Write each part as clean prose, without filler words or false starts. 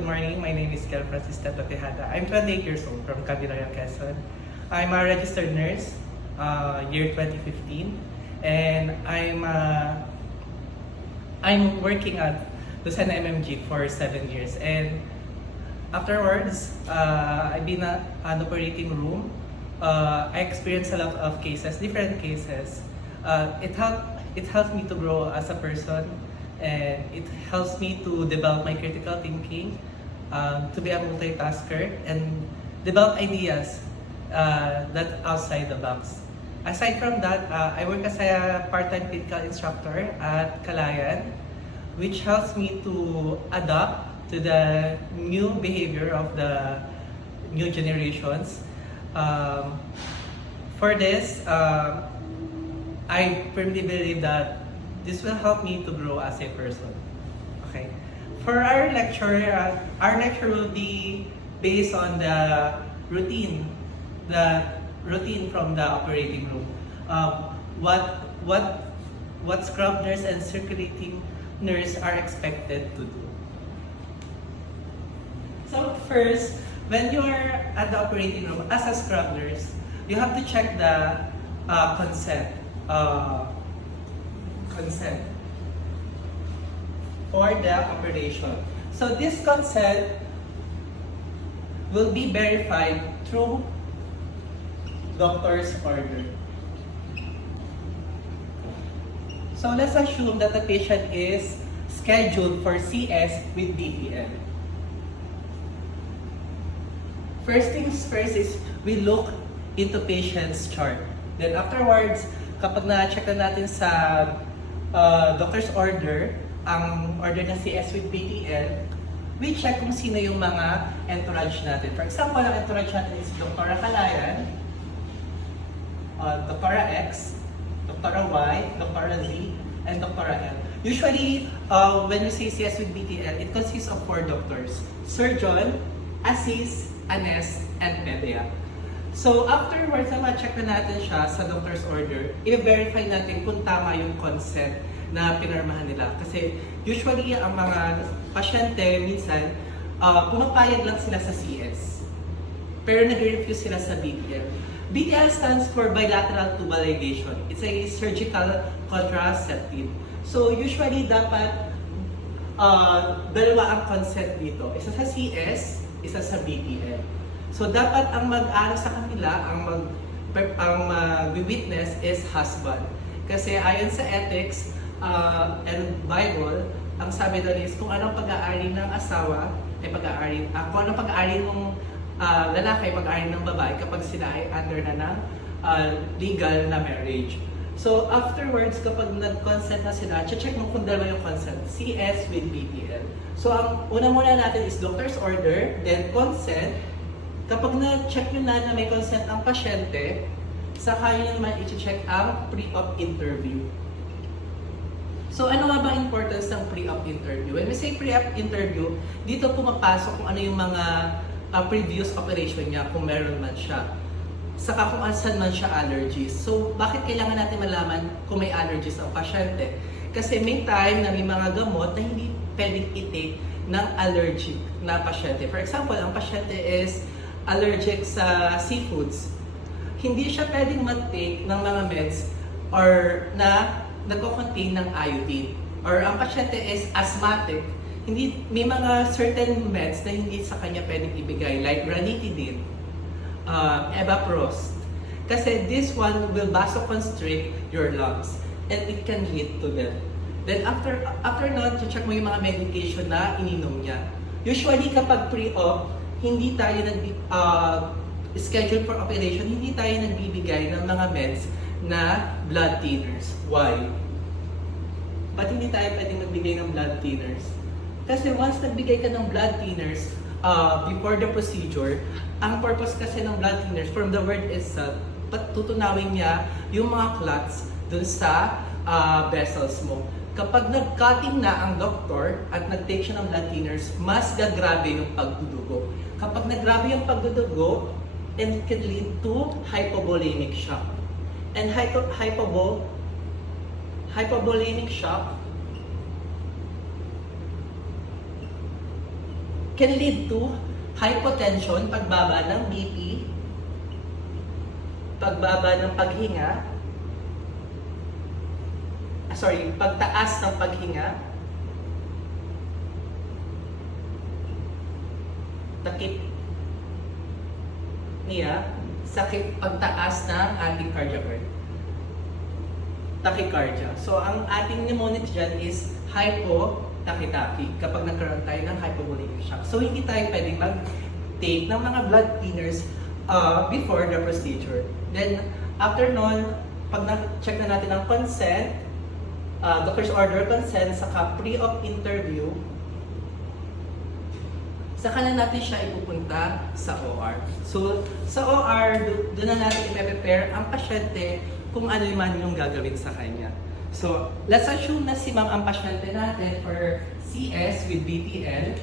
Good morning. My name is Kel Francisca Tejada. I'm 28 years old from Cavite, Quezon. I'm a registered nurse, year 2015, and I'm working at Lucena MMG for 7 years. And afterwards, I've been at an operating room. I experienced a lot of cases, different cases. It helped me to grow as a person, and it helps me to develop my critical thinking, to be a multitasker, and develop ideas that outside the box. Aside from that, I work as a part-time clinical instructor at Kalayan, which helps me to adapt to the new behavior of the new generations. For this, I firmly believe that this will help me to grow as a person. Okay. For our lecture will be based on the routine from the operating room. What scrub nurse and circulating nurse are expected to do. So first, when you are at the operating room as a scrub nurse, you have to check the consent for the operation. So this consent will be verified through doctor's order. So let's assume that the patient is scheduled for CS with BTL. First things first is we look into patient's chart. Then afterwards, kapag na-check na natin sa doctor's order, ang order ng CS with BTL, we check kung sino yung mga entourage natin. For example, ang entourage natin is Dr. Kalayan, Dr. X, Dr. Y, Dr. Z, and Dr. L. Usually, when we say CS with BTL, it consists of 4 doctors: surgeon, assist, anes, and pedia. So afterwards, na ma-check na natin siya sa doctor's order, i-verify natin kung tama yung consent na pinirmahan nila. Kasi usually ang mga pasyente minsan, pumapayag lang sila sa CS. Pero nag-refuse sila sa BTL. BTL stands for bilateral tubal ligation. It's a surgical contraceptive. So usually dapat dalawa ang consent dito. Isa sa CS, isa sa BTL. So dapat ang mag-ano sa kanila, ang mag-witness is husband. Kasi ayon sa ethics and Bible, ang sabi doon is kung anong pag-aari ng asawa ay pag-aari, kung anong pag-aari ng lalaki ay pag-aari ng babae kapag sila ay under na ng legal na marriage. So afterwards, kapag nag-consent na sila, check mo kung dalawa yung consent, CS with BTL. So ang una muna natin is doctor's order, then consent. Kapag na-check nyo na may consent ang pasyente, saka nyo naman i-check ang pre-op interview. So ano nga ba importance ng pre-op interview? When we say pre-op interview, dito pumapasok kung ano yung mga previous operation niya, kung meron man siya. Saka kung saan man siya allergies. So bakit kailangan natin malaman kung may allergies ang pasyente? Kasi may time na may mga gamot na hindi pwedeng i-take ng allergic na pasyente. For example, ang pasyente is allergic sa seafoods. Hindi siya pwedeng mag-take ng mga meds or na nagko-contain ng iodine. Or ang pasyente is asthmatic. Hindi, may mga certain meds na hindi sa kanya pwedeng ibigay, like ranitidine, Evaprost. Kasi this one will vasoconstrict your lungs and it can lead to death. Then after nun, check mo yung mga medication na ininom niya. Usually kapag pre-op, hindi tayo schedule for operation, hindi tayo nagbibigay ng mga meds na blood thinners. Why? Ba't hindi tayo pwedeng magbigay ng blood thinners? Kasi once nagbigay ka ng blood thinners before the procedure, ang purpose kasi ng blood thinners, from the word itself, tutunawin niya yung mga clots dun sa vessels mo. Kapag nag-cutting na ang doktor at nag-take siya ng blood thinners, mas gagrabe yung pagdudugo. Kapag nagrabe yung pagdudugo, it can lead to hypovolemic shock. And hypovolemic shock can lead to hypotension, pagbaba ng BP, pagbaba ng paghinga, pagtaas ng paghinga, takip niya, sakit, pagtaas ng ating cardiac rate, tachycardia. So, ang ating mnemonic dyan is hypo-tachytachy kapag nagkaroon tayo ng hypovolemic shock. So, hindi tayo pwedeng mag-take ng mga blood thinners before the procedure. Then, after nun, pag na-check na natin ang consent, doctor's order consent, saka pre-op interview, saka na natin siya ipupunta sa OR. So, sa OR, doon na natin i-prepare ang pasyente kung ano man yung gagawin sa kanya. So, let's assume na si ma'am ang pasyente natin for CS with BTL.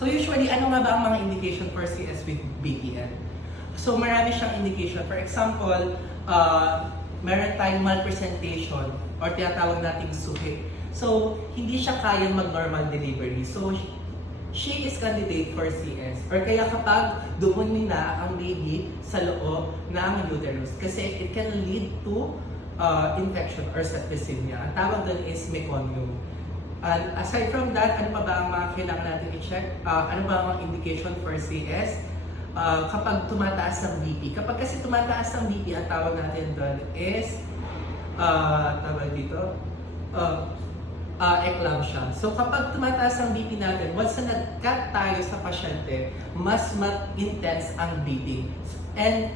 So, usually, ano nga ba ang mga indication for CS with BTL? So, marami siyang indication. For example, meron tayong malpresentation or tinatawag nating suhi. So, hindi siya kayang mag-normal delivery. So, she is candidate for CS. Or kaya kapag dumuni na ang baby sa loob ng uterus. Kasi it can lead to infection or septicemia. Ang tawag doon is meconium. And aside from that, ano pa ba ang mga kailangan natin i-check? Ano ba ang mga indication for CS? Kapag tumataas ang BP. Kapag kasi tumataas ang BP, ang tawag natin doon is tawag dito, eclampsia. So kapag tumataas ang BP natin, once na nag-cut tayo sa pasyente, mas intense ang bleeding. And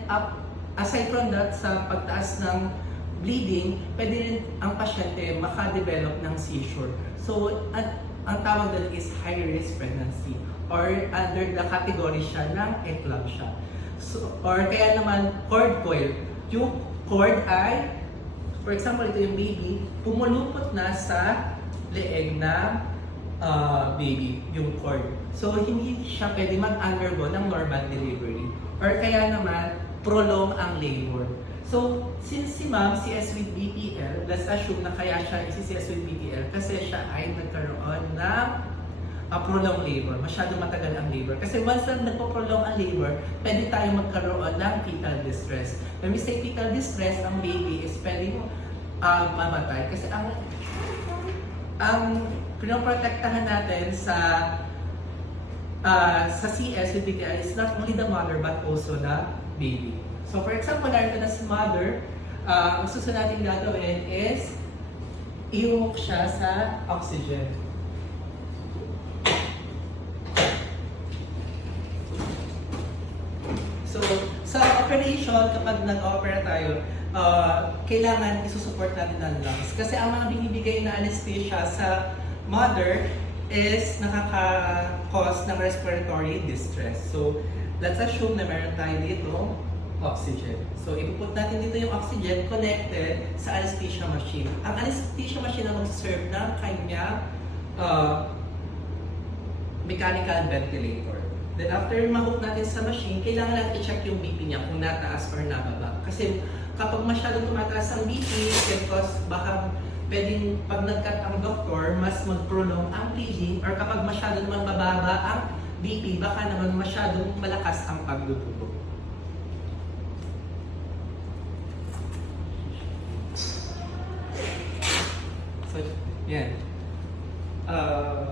aside from that, sa pagtaas ng bleeding, pwede rin ang pasyente makadevelop ng seizure. So ang tawag doon is high-risk pregnancy or under the category siya ng eclampsia. So, or kaya naman cord coil. Yung cord ay, for example, ito yung baby, pumulupot na sa leeg ng baby, yung cord. So, hindi siya pwede mag-undergo ng normal delivery. Or kaya naman, prolong ang labor. So, since si ma'am, CS with BTL, let's assume na kaya siya CS with BTL kasi siya ay nagkaroon ng prolong labor. Masyadong matagal ang labor. Kasi once na nagpo-prolong ang labor, pwede tayo magkaroon ng fetal distress. When we say fetal distress, ang baby is pwedeng mamatay. Kasi ang pinoprotektahan natin sa CS with BTL is not only the mother but also the baby. So for example, narito na si mother, ang susunod natin gagawin is i-hook siya sa oxygen. So sa operation, kapag nag-opera tayo, kailangan isusupport natin ang lungs. Kasi ang mga binibigay na anesthesia sa mother is nakaka-cause ng respiratory distress. So, let's assume na meron tayo dito oxygen. So, ipuput natin dito yung oxygen connected sa anesthesia machine. Ang anesthesia machine ang mag-serve ng kanyang mechanical ventilator. Then after ma-hook natin sa machine, kailangan natin i-check yung BP niya kung nataas or nababa. Kasi kapag masyadong tumataas ang BP, because baka pwedeng pag nag-cut ang doktor, mas mag-prolong ang bleeding, or kapag masyadong naman mababa ang BP, baka naman masyadong malakas ang pagdudugo. So, yan.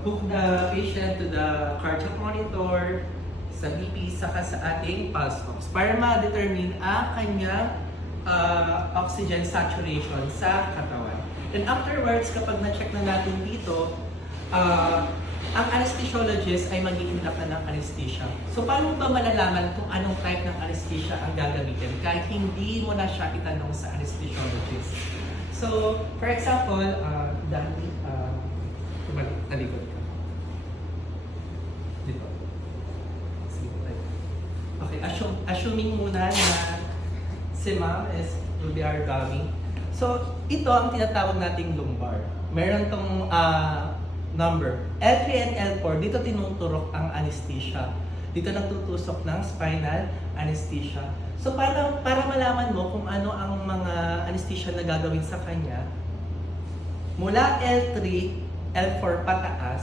Hook the patient to the cardiac monitor, sa BP, saka sa ating pulse ox para ma-determine ang kanyang oxygen saturation sa katawan. And afterwards, kapag na-check na natin dito, ang anesthesiologist ay mag-i-induct na ng anesthesia. So, paano ba malalaman kung anong type ng anesthesia ang gagamitin kahit hindi mo na siya itanong sa anesthesiologist? So, for example, Danny, talikod ka. Dito. Okay, assuming muna na si ma'am will be our dummy. So, ito ang tinatawag nating lumbar. Meron tong number. L3 and L4, dito tinuturok ang anesthesia. Dito nagtutusok ng spinal anesthesia. So, para malaman mo kung ano ang mga anesthesia na gagawin sa kanya, mula L3 L for pataas,